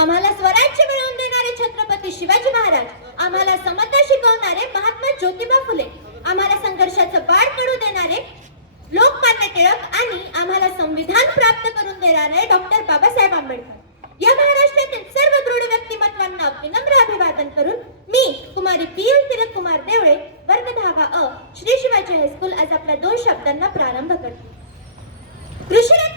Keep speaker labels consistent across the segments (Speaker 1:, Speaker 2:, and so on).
Speaker 1: आम्हाला स्वराज्य मिळवून देणारे छत्रपती शिवाजी महाराज आम्हाला समता शिकवणारे महात्मा ज्योतिबा फुले आम्हाला संघर्षाचं बाळ करू देणारे लोकमान्य टिळक आणि आम्हाला संविधान प्राप्त करून देणारे डॉक्टर बाबासाहेब आंबेडकर. या महाराष्ट्रातील सर्व दृढ व्यक्तिमत्वांना विनम्र अभिवादन करून मी कुमारी पियुष तिलक कुमार देवळे वर्ग धावा अ श्री शिवाजी हायस्कूल आज आपल्या दोन शब्दांना प्रारंभ करते.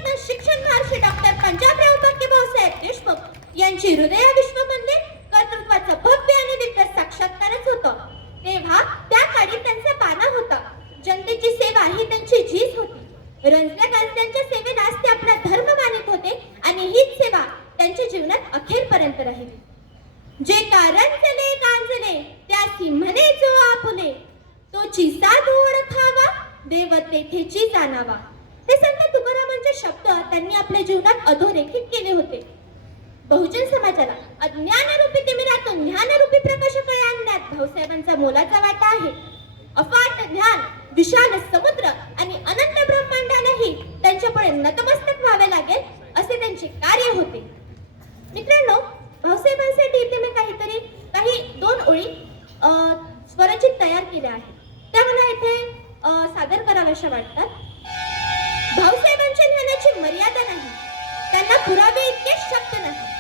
Speaker 1: कृषीरत्न शिक्षण महर्षी डॉक्टर पंजाबराव बक्के भाऊसाहेब देशमुख यांची हृदय विश्वमंदिर कर्तृत्वाचं भव्य आणि दिव्य साक्षात्कारच होतं. तेव्हा त्या काळी त्यांचा पाना होता. जनतेची सेवा ही त्यांची झीज होती. रंजल्या गाजल्यांच्या सेवेलाच ते आपला धर्म मानित होते आणि हीच सेवा त्यांच्या जीवनात अखेरपर्यंत राहिली. जे कारण चले गांजले त्या सिंहने जो आपुले तोची साधू ओळखावा देव तेथेची जाणावा. हे संत तुकारामांचे शब्द त्यांनी आपल्या जीवनात अधोरेखित केले होते. बहुजन समाजाला अज्ञानरूपी तिमिरातून ज्ञानरूपी प्रकाशाकडे आणण्यात भाऊसाहेबांचा मोलाचा वाटा आहे. अफाट ज्ञान विशाल समुद्र आणि अनंत ब्रह्मांडालाही त्यांच्यापुढे नतमस्तक व्हावे लागेल असे त्यांचे कार्य होते. मित्रांनो भाऊसाहेबांसाठी इथे मी काहीतरी काही दोन ओळी स्वरचित तयार केल्या आहेत. त्या मला इथे सादर कराव्याशा वाटतात. भाऊसाहेबांच्या ज्ञानाची मर्यादा नाही. त्यांना पुरावे इतके शक्य नाही.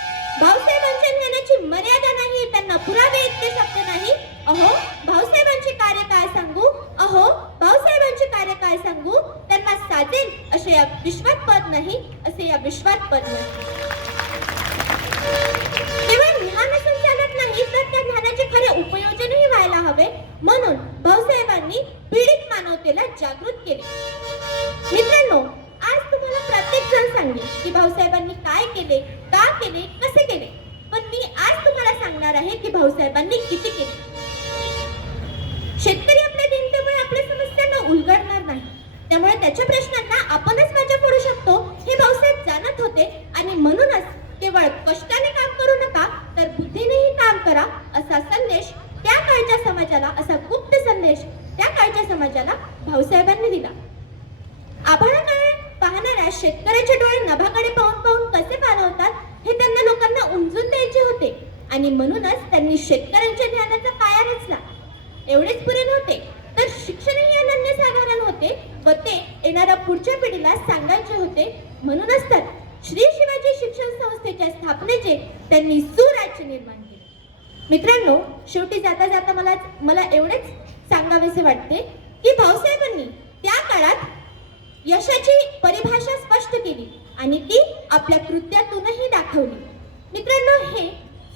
Speaker 1: भाऊसाहेबांच्या ज्ञानाची मर्यादा नाही त्यांना पुरावे इतके शक्य नाही. अहो भाऊसाहेबांचे कार्य काय सांगू? अहो भाऊसाहेबांचे कार्य काय सांगू? त्यांना साधेल असे या विश्वात पद नाही असे या विश्वात पद नाही. केवळ ज्ञान असून नाही तर त्या ज्ञानाचे खरे उपयोजनही व्हायला हवे. म्हणून भाऊसाहेबांनी पीडित जागृत केले. मित्रांनो आज तुम्हाला प्रत्येक जण सांगेल की भाऊसाहेबांनी काय केले का केले कसे केले. पण मी आज तुम्हाला सांगणार आहे की भाऊसाहेबांनी किती केले. शेतकरी आपल्या चिंतेमुळे आपल्या समस्यांना उलगडणार नाही. त्यामुळे त्याच्या प्रश्नांना आपणच माझ्या पडू शकतो हे भाऊसाहेब जाणत होते. आणि म्हणूनच केवळ कष्टाने काम करू नका तर बुद्धीनेही काम करा असा संदेश त्या काळच्या समाजाला असा त्या समाजाला भाऊसाहेबांनी दिला. आभाळाकडे पाहणाऱ्या शेतकऱ्याचे डोळे नभाकडे पाहून पाहून कसे पालवतात हे त्यांना लोकांना उमजून द्यायचे होते. आणि म्हणूनच त्यांनी शेतकऱ्यांच्या ज्ञानाचा पाया रचला. एवढेच पुरे नव्हते तर शिक्षणही अनन्यसाधारण होते व ते येणाऱ्या पुढच्या पिढीला सांगायचे होते. म्हणूनच तर श्री शिवाजी शिक्षण संस्थेच्या स्थापनेचे त्यांनी सुराज्य निर्माण केले. मित्रांनो शेवटी जाता जाता मला मला एवढेच सांगावेसे वाटते की भाऊसाहेबांनी त्या काळात यशाची परिभाषा स्पष्ट केली आणि ती आपल्या कृत्यातूनही दाखवली. मित्रांनो हे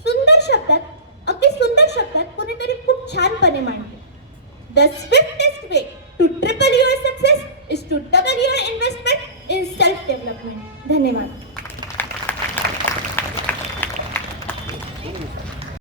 Speaker 1: सुंदर शब्दात अगदी सुंदर शब्दात कोणीतरी खूप छानपणे मांडले. The swiftest way to triple your success is to double your investment in self development धन्यवाद.